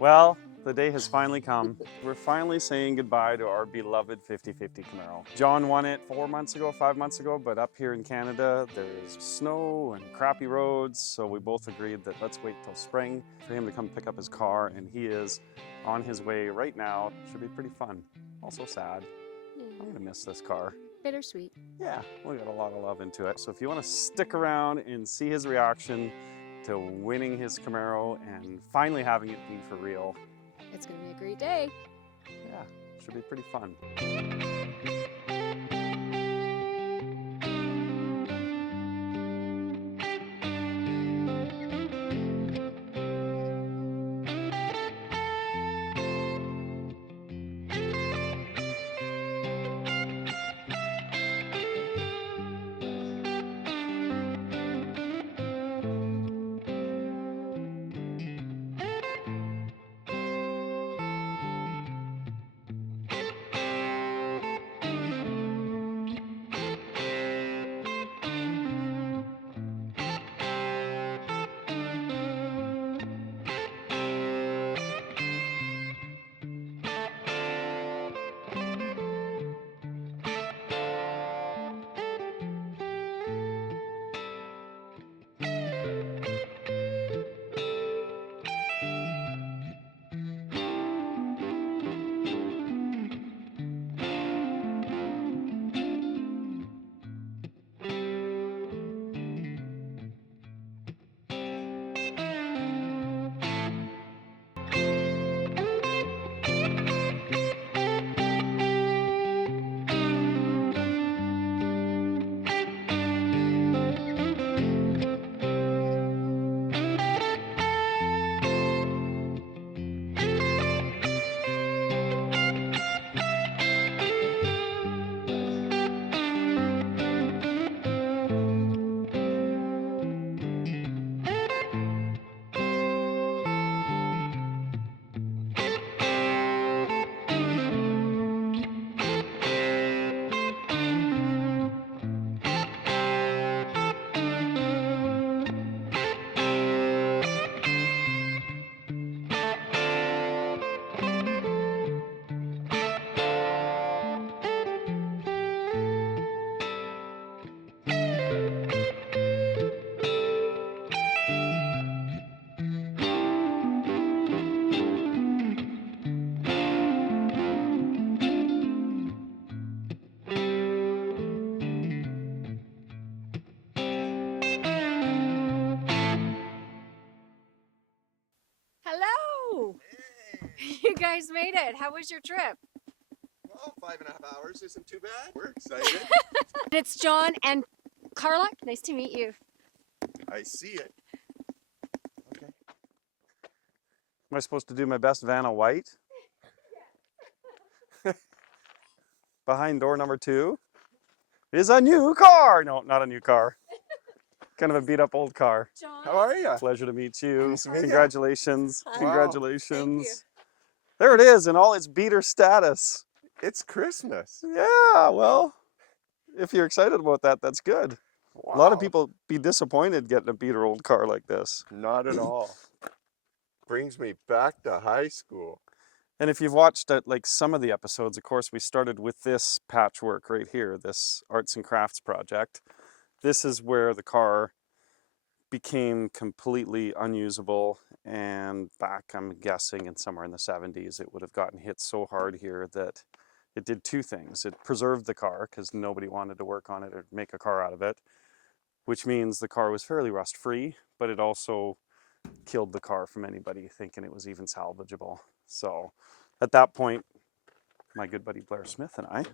Well, the day has finally come. We're finally saying goodbye to our beloved 50/50 Camaro. John won it 4 months ago, 5 months ago, but up here in Canada, there's snow and crappy roads, so we both agreed that let's wait till spring for him to come pick up his car, and he is on his way right now. Should be pretty fun. Also sad. I'm gonna miss this car. Bittersweet. Yeah, we got a lot of love into it. So if you want to stick around and see his reaction to winning his Camaro and finally having it be for real, It's going to be a great day. yeah, should be pretty fun. Hello! You guys made it. How was your trip? Well, 5.5 hours isn't too bad. We're excited. It's John and Carla. Nice to meet you. I see it. Okay. Am I supposed to do my best Vanna White? Behind door number 2 is a new car. No, not a new car. Kind of a beat up old car. John? How are you? Pleasure to meet you. Nice to meet ya. Congratulations. Hi. Congratulations. Thank There it is in all its beater status. It's Christmas. Yeah, well, if you're excited about that, that's good. Wow. A lot of people be disappointed getting a beater old car like this. Not at all. Brings me back to high school. And if you've watched like some of the episodes, of course, we started with this patchwork right here, this arts and crafts project. This is where the car became completely unusable, and back, I'm guessing, in somewhere in the 70s, it would have gotten hit so hard here that it did two things. It preserved the car because nobody wanted to work on it or make a car out of it, which means the car was fairly rust-free, but it also killed the car from anybody thinking it was even salvageable. So at that point, my good buddy Blair Smith and I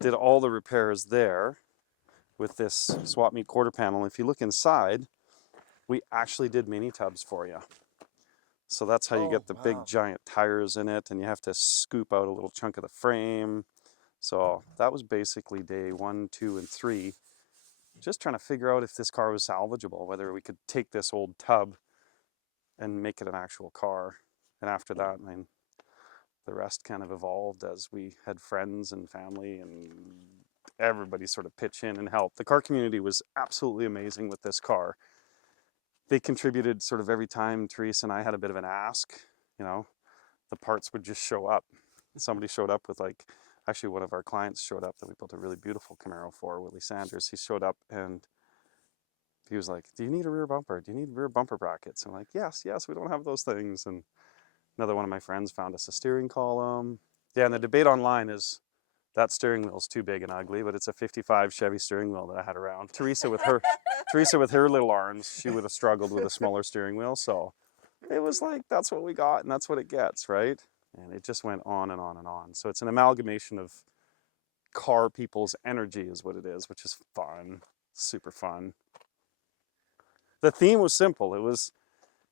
did all the repairs there with this swap meet quarter panel. If you look inside, we actually did mini tubs for you. So that's how you get the big giant tires in it, and you have to scoop out a little chunk of the frame. So that was basically day 1, 2, and 3. Just trying to figure out if this car was salvageable, whether we could take this old tub and make it an actual car. And after that, I mean, the rest kind of evolved as we had friends and family and everybody sort of pitch in and help. The car community was absolutely amazing with this car. They contributed sort of every time Teresa and I had a bit of an ask. you know, the parts would just show up. Somebody showed up with like, actually one of our clients showed up that we built a really beautiful Camaro for, Willie Sanders. He showed up and he was like, do you need a rear bumper? Do you need rear bumper brackets? I'm like, yes, we don't have those things. And another one of my friends found us a steering column. Yeah, and the debate online is that steering wheel's too big and ugly, but it's a 55 Chevy steering wheel that I had around. Teresa with her little arms, she would have struggled with a smaller steering wheel. So it was like, that's what we got and that's what it gets, right? And it just went on and on and on. So it's an amalgamation of car people's energy is what it is, which is fun, super fun. The theme was simple. It was,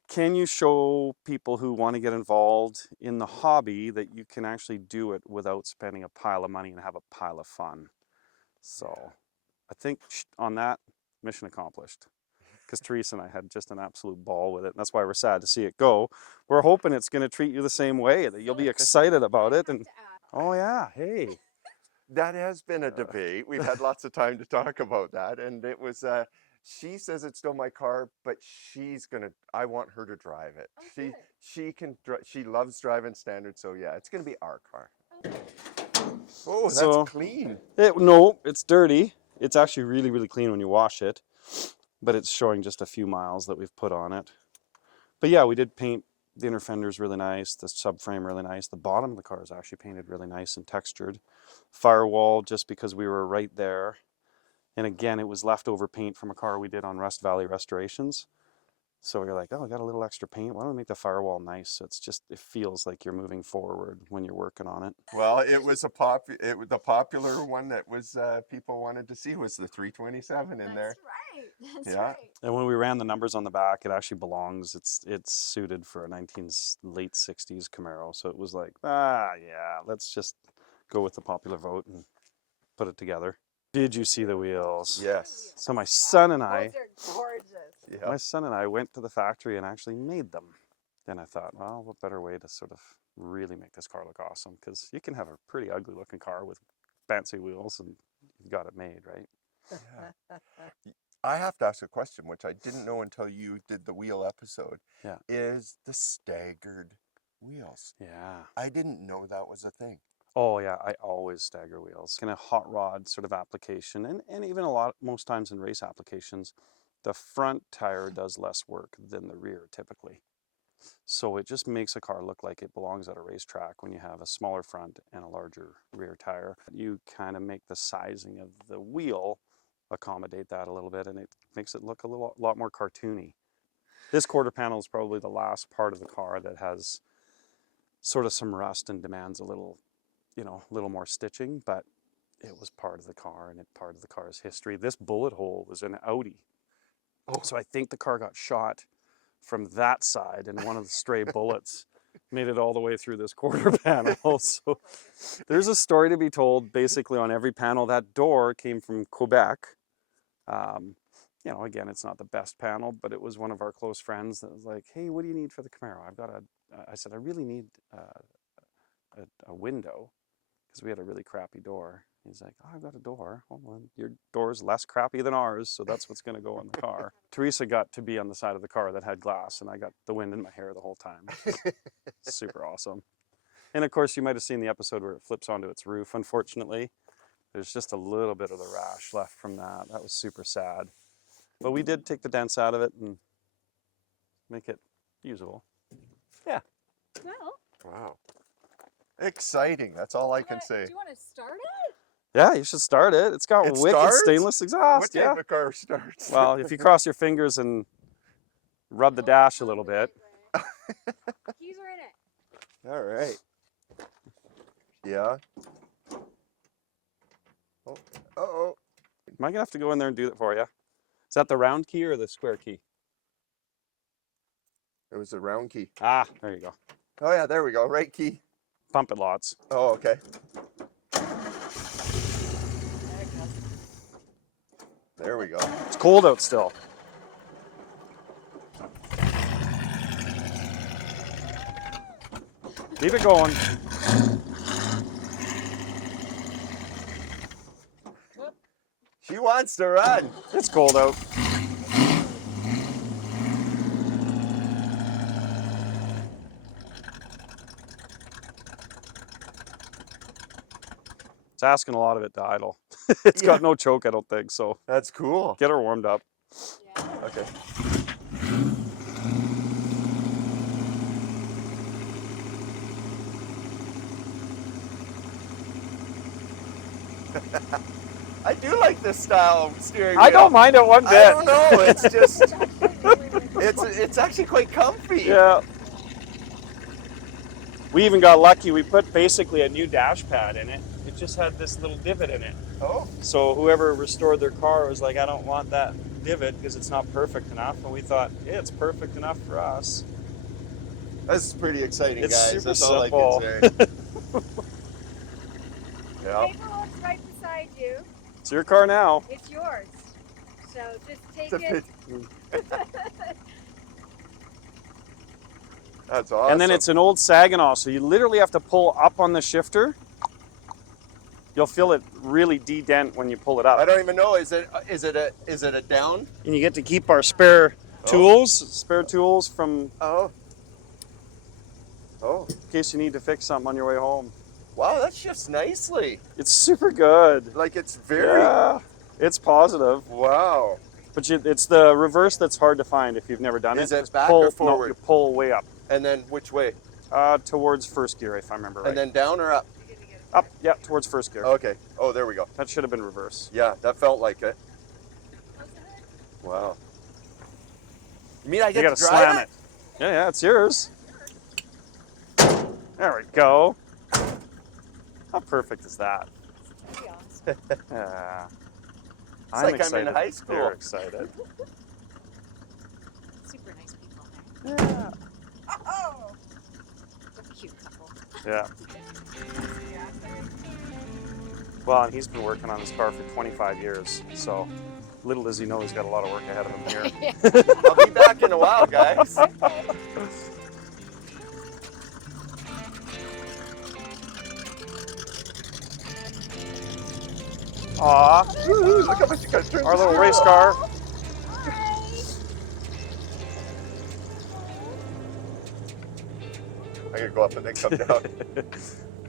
can you show people who want to get involved in the hobby that you can actually do it without spending a pile of money and have a pile of fun? So I think on that, mission accomplished. Because Teresa and I had just an absolute ball with it. And that's why we're sad to see it go. We're hoping it's going to treat you the same way, that you'll be excited about it. And oh yeah, hey. That has been a debate. We've had lots of time to talk about that. And it was, she says it's still my car, but I want her to drive it. Oh, She loves driving standard. So yeah, it's going to be our car. Oh, that's So, clean. No, it's dirty. It's actually really, really clean when you wash it. But it's showing just a few miles that we've put on it. But yeah, we did paint the inner fenders really nice, the subframe really nice. The bottom of the car is actually painted really nice and textured. Firewall, just because we were right there. And again, it was leftover paint from a car we did on Rust Valley Restorations. So we were like, oh, I got a little extra paint. Why don't we make the firewall nice? So it feels like you're moving forward when you're working on it. Well, it was the popular one that was people wanted to see was the 327 in there. That's right. And when we ran the numbers on the back, it actually belongs. It's suited for a late 60s Camaro. So it was like, yeah, let's just go with the popular vote and put it together. Did you see the wheels? Yes. So my son and I, Those are gorgeous. Yeah. my son and I went to the factory and actually made them. And I thought, well, what better way to sort of really make this car look awesome? Because you can have a pretty ugly looking car with fancy wheels and you've got it made, right? Yeah. I have to ask a question, which I didn't know until you did the wheel episode. Yeah. Is the staggered wheels? Yeah. I didn't know that was a thing. Oh yeah, I always stagger wheels. In a hot rod sort of application, and even most times in race applications, the front tire does less work than the rear typically. So it just makes a car look like it belongs at a racetrack when you have a smaller front and a larger rear tire. You kind of make the sizing of the wheel accommodate that a little bit, and it makes it look a lot more cartoony. This quarter panel is probably the last part of the car that has sort of some rust and demands a little more stitching, but it was part of the car and part of the car's history. This bullet hole was an Audi. Oh. So I think the car got shot from that side and one of the stray bullets made it all the way through this quarter panel. So there's a story to be told basically on every panel. That door came from Quebec. Again, it's not the best panel, but it was one of our close friends that was like, hey, what do you need for the Camaro? I said, I really need a window, because we had a really crappy door. He's like, oh, I've got a door. Oh, well, your door's less crappy than ours, so that's what's going to go in the car. Teresa got to be on the side of the car that had glass, and I got the wind in my hair the whole time. Super awesome. And of course, you might have seen the episode where it flips onto its roof. Unfortunately, there's just a little bit of the rash left from that. That was super sad. But we did take the dents out of it and make it usable. Yeah. Well. Wow. Exciting. That's all I can say. Do you want to start it? Yeah, you should start it. It's got wicked stainless exhaust. What time the car starts? Well, if you cross your fingers and rub the dash a little bit. Keys are in it. All right. Yeah. Oh. Uh-oh. Am I going to have to go in there and do it for you? Is that the round key or the square key? It was the round key. Ah, there you go. Oh, yeah, there we go. Right key. Pump it lots. Oh, okay. There we go. It's cold out still. Keep it going. She wants to run. It's cold out. It's asking a lot of it to idle. It's got no choke, I don't think, so That's cool. get her warmed up. Yeah. Okay. I do like this style of steering wheel. I don't mind it one bit. I don't know. It's just, It's actually really, really cool. it's actually quite comfy. Yeah. We even got lucky. We put basically a new dash pad in it. It just had this little divot in it. Oh, So whoever restored their car was like, I don't want that divot because it's not perfect enough. And we thought, yeah, it's perfect enough for us. this is pretty exciting, It's guys. super That's all simple. I can say. Yeah. Paperwork's right beside you. It's your car now. It's yours. So just take It's a it. That's awesome. And then it's an old Saginaw, so you literally have to pull up on the shifter. You'll feel it really de-dent when you pull it I up. don't even know. Is it a down? And you get to keep our spare tools from Oh. Oh. in case you need to fix something on your way home. Wow, that shifts nicely. It's super good. Like it's very. Yeah, it's positive. Wow. But it's the reverse that's hard to find if you've never done it. Is it Just back pull, or forward? No, you pull way up. And then which way? Towards first gear, if I remember right. And then down or up? Up, yeah, towards first gear. Okay. Oh, there we go. That should have been reverse. Yeah, that felt like it. Wow. You mean I You get gotta to drive slam it. Yeah, it's yours. There we go. How perfect is that? Pretty awesome. Yeah. It's like I'm in high school. They're excited. Super nice people. Yeah. Oh, what a cute couple. Yeah. Well, and he's been working on his car for 25 years, so little does he know he's got a lot of work ahead of him here. I'll be back in a while, guys. Aw, Look how much you got to turn our this little wheel. race car. I'm gonna go up and then come down.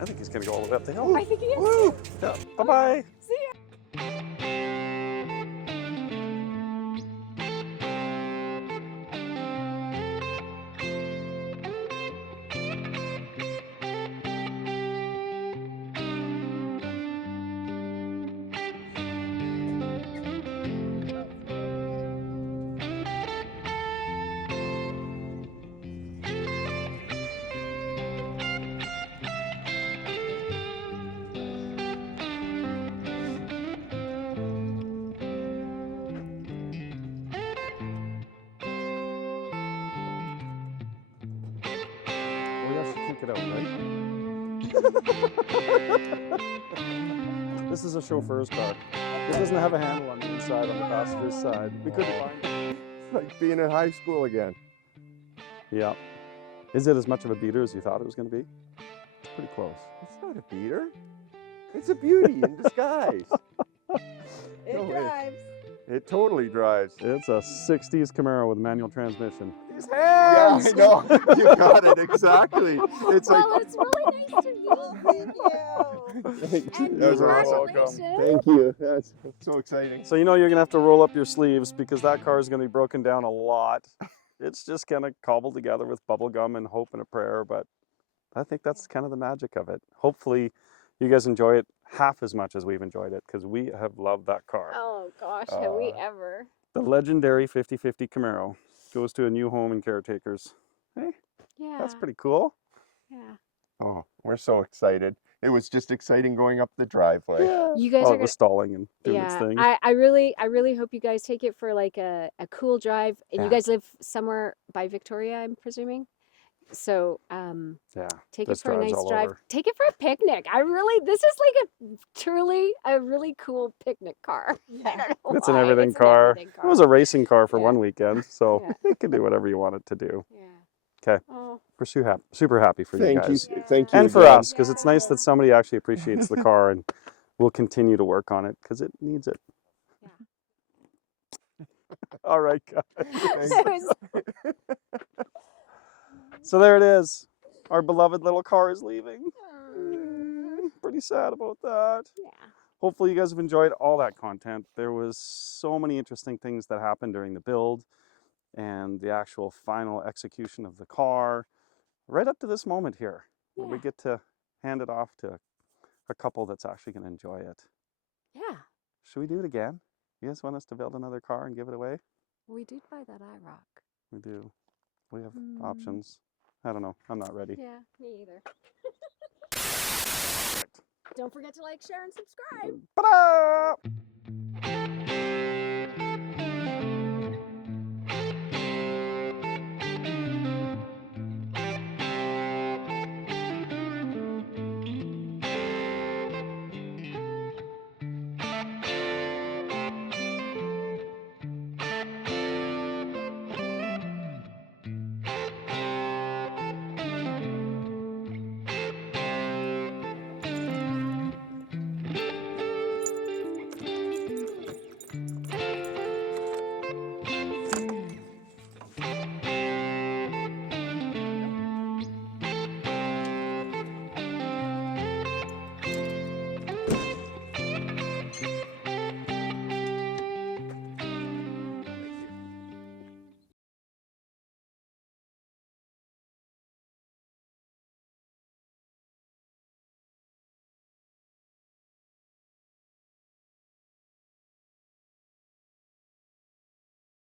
I think he's gonna go all the way up the hill. I think he is. Woo! Yeah. Bye-bye. See ya. Oh yeah, she can't get out, right? This is a chauffeur's car. It doesn't have a handle on the inside, on the passenger's side. We couldn't find it. It's like being in high school again. Yeah. Is it as much of a beater as you thought it was going to be? It's pretty close. It's not a beater. It's a beauty in disguise. It No way. drives. It totally drives. It's a 60s Camaro with manual transmission. His hands! Yeah, I know. You got it exactly. It's Well, like. it's really nice to meet you. And You're congratulations. Thank you. That's so exciting. So you know you're going to have to roll up your sleeves because that car is going to be broken down a lot. It's just kind of cobbled together with bubble gum and hope and a prayer, but I think that's kind of the magic of it. Hopefully you guys enjoy it half as much as we've enjoyed it because we have loved that car. Oh gosh, have we ever? The legendary 50/50 Camaro goes to a new home and caretakers. Hey, Yeah. that's pretty cool. Yeah. Oh, we're so excited. It was just exciting going up the driveway. You guys Oh, are it was stalling and doing its yeah, thing. I really hope you guys take it for like a cool drive. And Yeah. you guys live somewhere by Victoria, I'm presuming. So Yeah, take it there's for a drives nice all drive. over. Take it for a picnic. This is like truly a really cool picnic car. I don't know It's an why. everything It's an car. everything It was a racing car for Yeah. one weekend, so Yeah. it can do whatever you want it to do. Yeah. 'Kay. Oh, We're super happy for you Thank you. guys. Thank you. And for again. us, because it's nice that somebody actually appreciates the car and will continue to work on it because it needs it. Yeah. All right, guys. It was- So there it is. Our beloved little car is leaving. I'm pretty sad about that. Yeah. Hopefully you guys have enjoyed all that content. There was so many interesting things that happened during the build and the actual final execution of the car, right up to this moment here, where we Yeah. get to hand it off to a couple that's actually going to enjoy it. Yeah. Should we do it again? You guys want us to build another car and give it away? We did buy that IROC. We do. We have Hmm. options. I don't know. I'm not ready. Yeah, me either. Don't forget to like, share, and subscribe. Ta-da!